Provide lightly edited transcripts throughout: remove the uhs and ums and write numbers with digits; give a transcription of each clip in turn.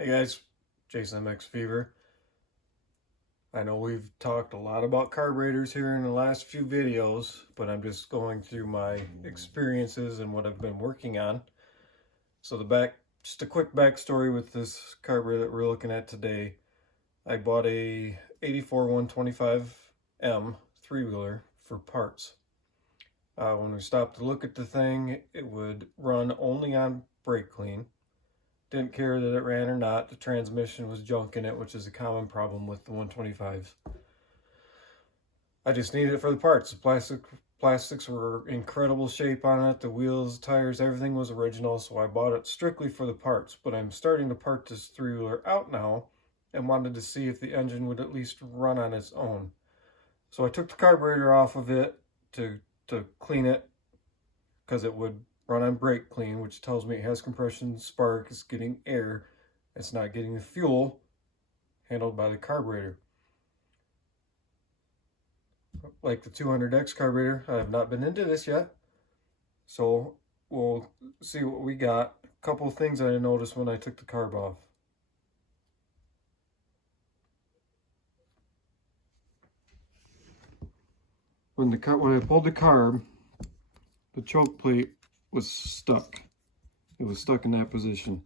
Hey guys, Jason MX Fever. I know we've talked a lot about carburetors here in the last few videos, but I'm just going through my experiences and what I've been working on. So just a quick backstory with this carburetor that we're looking at today. I bought a 84 125M three-wheeler for parts. When we stopped to look at the thing, it would run only on brake clean. Didn't care that it ran or not. The transmission was junk in it, which is a common problem with the 125s. I just needed it for the parts. The plastics were incredible shape on it. The wheels, tires, everything was original, so I bought it strictly for the parts. But I'm starting to part this three-wheeler out now and wanted to see if the engine would at least run on its own. So I took the carburetor off of it to clean it, because it would run on brake clean, which tells me it has compression, spark, it's getting air, it's not getting the fuel handled by the carburetor. Like the 200X carburetor, I have not been into this yet, so we'll see what we got. A couple of things I noticed when I took the carb off. When I pulled the carb, the choke plate was stuck. It was stuck in that position.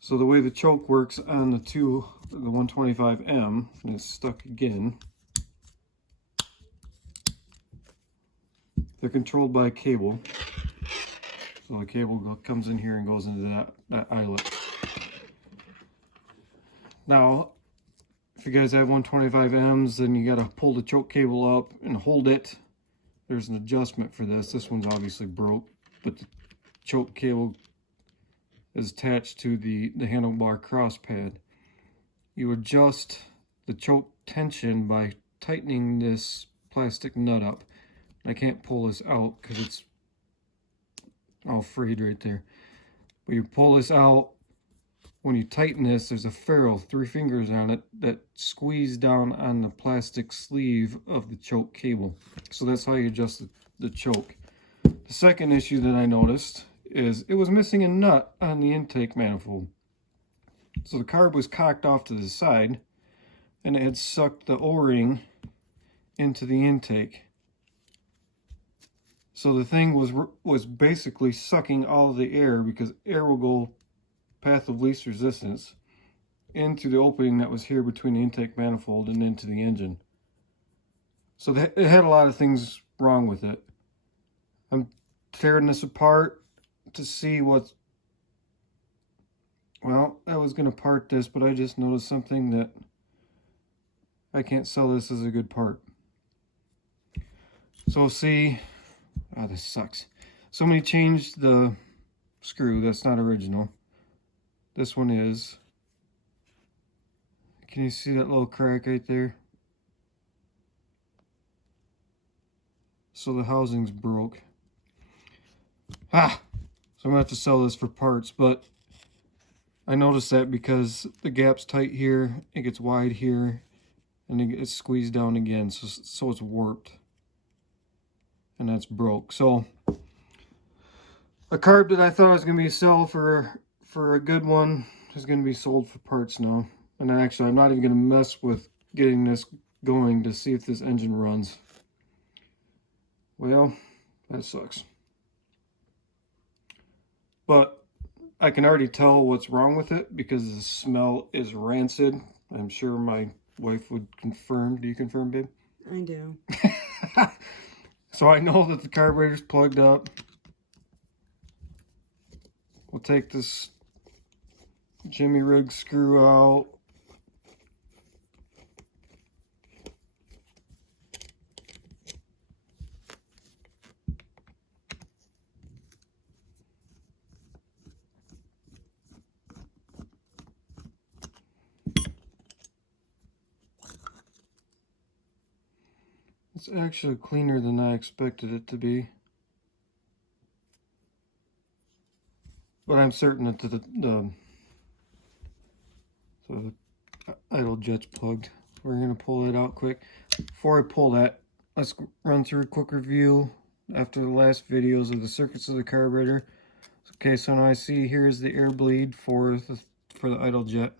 So the way the choke works on the 125M, and it's stuck again, they're controlled by a cable. So the cable comes in here and goes into that eyelet. Now, if you guys have 125Ms, then you got to pull the choke cable up and hold it. There's an adjustment for this. This one's obviously broke, but the choke cable is attached to the handlebar cross pad. You adjust the choke tension by tightening this plastic nut up. I can't pull this out because it's all frayed right there. But you pull this out. When you tighten this, there's a ferrule, 3 fingers on it, that squeeze down on the plastic sleeve of the choke cable. So that's how you adjust the choke. The second issue that I noticed is it was missing a nut on the intake manifold. So the carb was cocked off to the side, and it had sucked the O-ring into the intake. So the thing was basically sucking all of the air, because air will go path of least resistance into the opening that was here between the intake manifold and into the engine. So it had a lot of things wrong with it. I'm tearing this apart to see what's... Well, I was going to part this, but I just noticed something that I can't sell this as a good part. So see... Oh, this sucks. Somebody changed the screw. That's not original. This one is. Can you see that little crack right there? So the housing's broke. So I'm gonna have to sell this for parts, but I noticed that because the gap's tight here, it gets wide here, and it gets squeezed down again, so it's warped. And that's broke. So a carb that I thought was gonna be sold for a good one is going to be sold for parts now. And actually, I'm not even going to mess with getting this going to see if this engine runs. Well, that sucks. But I can already tell what's wrong with it because the smell is rancid. I'm sure my wife would confirm. Do you confirm, babe? I do. So I know that the carburetor's plugged up. We'll take this Jimmy rig screw out. It's actually cleaner than I expected it to be. But I'm certain that the idle jet's plugged. We're going to pull it out quick. Before I pull that, let's run through a quick review after the last videos of the circuits of the carburetor. Okay, so now I see here is the air bleed for the idle jet.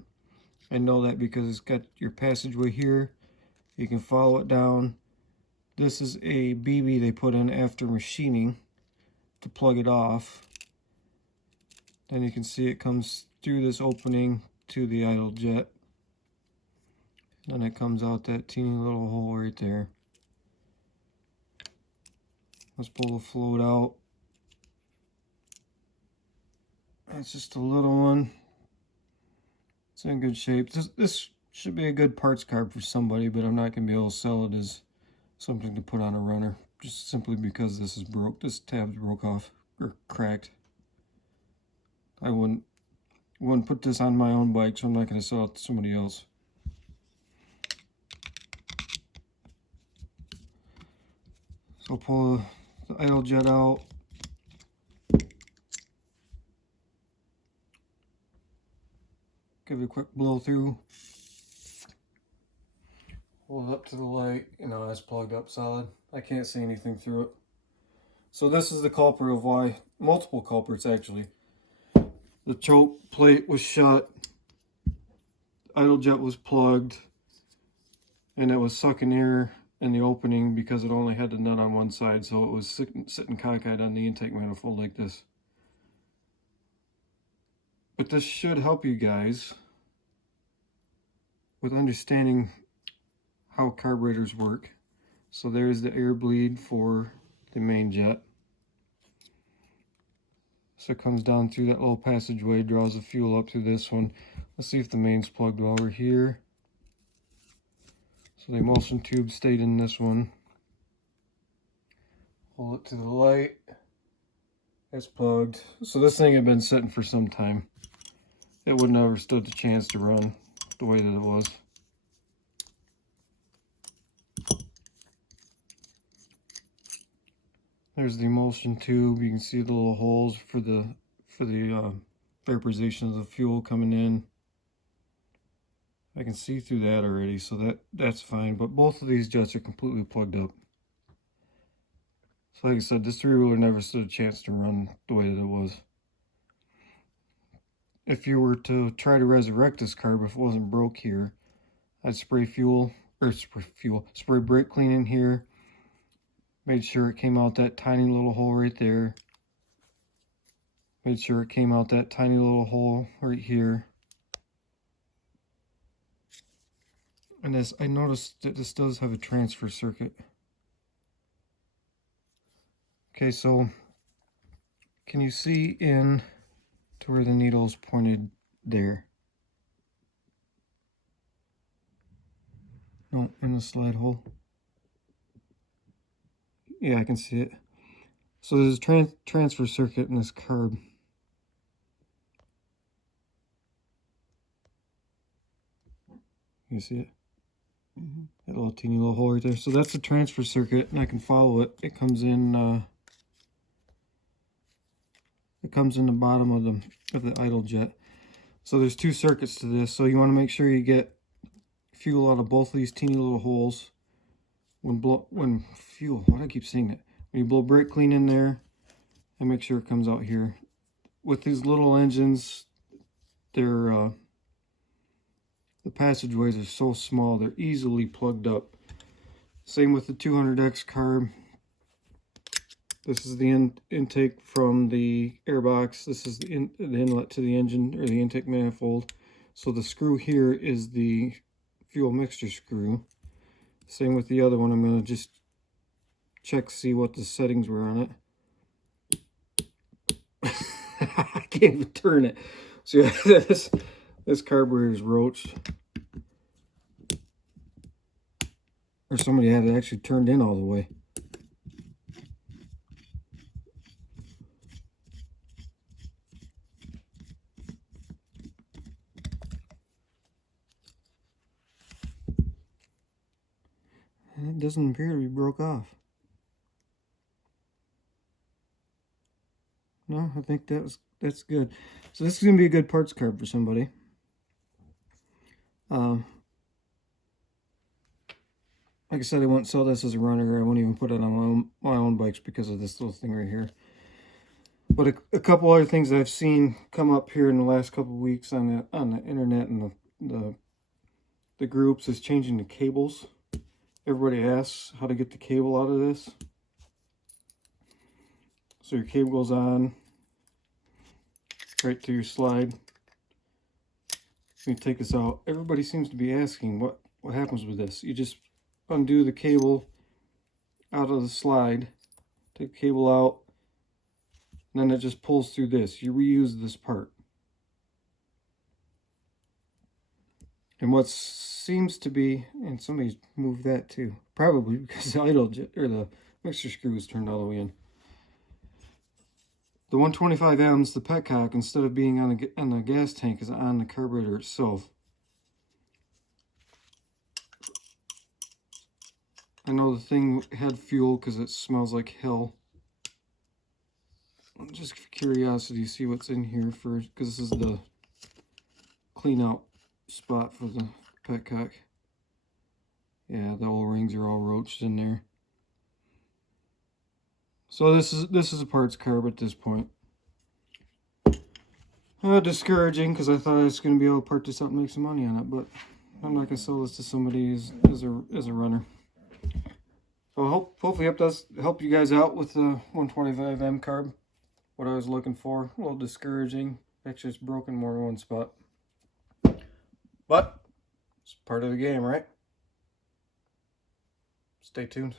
I know that because it's got your passageway here. You can follow it down. This is a BB they put in after machining to plug it off. Then you can see it comes through this opening to the idle jet. Then it comes out that teeny little hole right there. Let's pull the float out. That's just a little one. It's in good shape. This should be a good parts carb for somebody, but I'm not going to be able to sell it as something to put on a runner, just simply because this is broke. This tab's broke off or cracked. I wouldn't put this on my own bike, so I'm not going to sell it to somebody else. So pull the idle jet out. Give it a quick blow through. Hold it up to the light. You know, it's plugged up solid. I can't see anything through it. So this is the culprit of why, multiple culprits actually. The choke plate was shut. Idle jet was plugged. And it was sucking air in the opening because it only had the nut on one side. So it was sitting cockeyed on the intake manifold like this. But this should help you guys with understanding how carburetors work. So there's the air bleed for the main jet. So it comes down through that little passageway, draws the fuel up through this one. Let's see if the main's plugged while we're here. So the emulsion tube stayed in this one. Hold it to the light. It's plugged. So this thing had been sitting for some time. It would never stood the chance to run the way that it was. There's the emulsion tube. You can see the little holes for the vaporization of the fuel coming in. I can see through that already, so that's fine. But both of these jets are completely plugged up. So like I said, this three-wheeler never stood a chance to run the way that it was. If you were to try to resurrect this carb, if it wasn't broke here, I'd spray brake clean in here. Made sure it came out that tiny little hole right there. Made sure it came out that tiny little hole right here. And this, I noticed that this does have a transfer circuit. Okay, so can you see in to where the needle is pointed there? No, in the slide hole. Yeah, I can see it. So there's a transfer circuit in this carb. You see it? That little teeny little hole right there. So that's the transfer circuit, and I can follow it. It comes in. It comes in the bottom of the idle jet. So there's two circuits to this. So you want to make sure you get fuel out of both of these teeny little holes. When fuel, why do I keep saying that? When you blow brake clean in there, and make sure it comes out here. With these little engines, they're the passageways are so small, they're easily plugged up. Same with the 200X carb. This is the intake from the airbox. This is the inlet to the engine, or the intake manifold. So the screw here is the fuel mixture screw. Same with the other one. I'm going to just check, see what the settings were on it. I can't even turn it. So yeah, this carburetor is roached. Or somebody had it actually turned in all the way. And it doesn't appear to be broke off. No, I think that's good. So this is going to be a good parts carb for somebody. Like I said, I won't sell this as a runner. I won't even put it on my own bikes because of this little thing right here. But a couple other things I've seen come up here in the last couple of weeks on the internet and the groups is changing the cables. Everybody asks how to get the cable out of this. So your cable goes on right to your slide. You take this out. Everybody seems to be asking what happens with this. You just undo the cable out of the slide, take the cable out, and then it just pulls through this. You reuse this part. And what seems to be, and somebody's moved that too, probably because the idle jet or the mixer screw is turned all the way in. The 125Ms, the petcock, instead of being on the gas tank, is on the carburetor itself. I know the thing had fuel because it smells like hell. Just for curiosity, see what's in here first, because this is the clean out spot for the petcock. Yeah, the O-rings are all roached in there. So this is a parts carb at this point. Discouraging because I thought I was going to be able to part this out and make some money on it, but I'm not going to sell this to somebody as a runner. So hopefully it does help you guys out with the 125M carb. What I was looking for, a little discouraging. Actually, it's broken more than one spot, but it's part of the game, right? Stay tuned.